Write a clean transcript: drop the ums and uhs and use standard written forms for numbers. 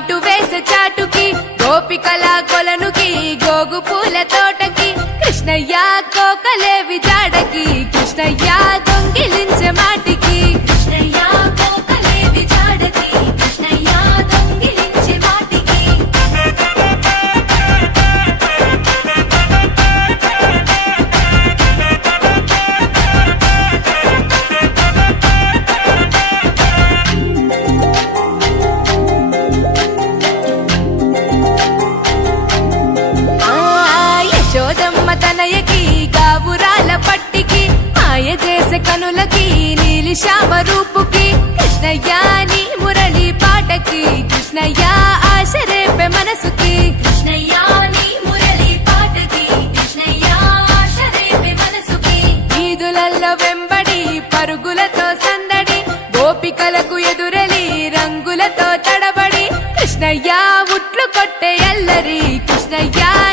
మాటు వేసే చాటుకి గోపికల కొలనుకి గోగు పూల తోటకి కృష్ణయ్య కోకలేవి జాడకి కృష్ణయ్య దొంగిలించే మాటికి కృష్ణయ్య కోకలేవి జాడకి కృష్ణయ్య దొంగిలించే మాటికి యశోదమ్మ తనయకి గావురాల పట్టికి మాయ చేసే కనులకి నీలి శ్యామ రూపుకి కృష్ణయ్య నీ మురళి పాటకి కృష్ణయ్య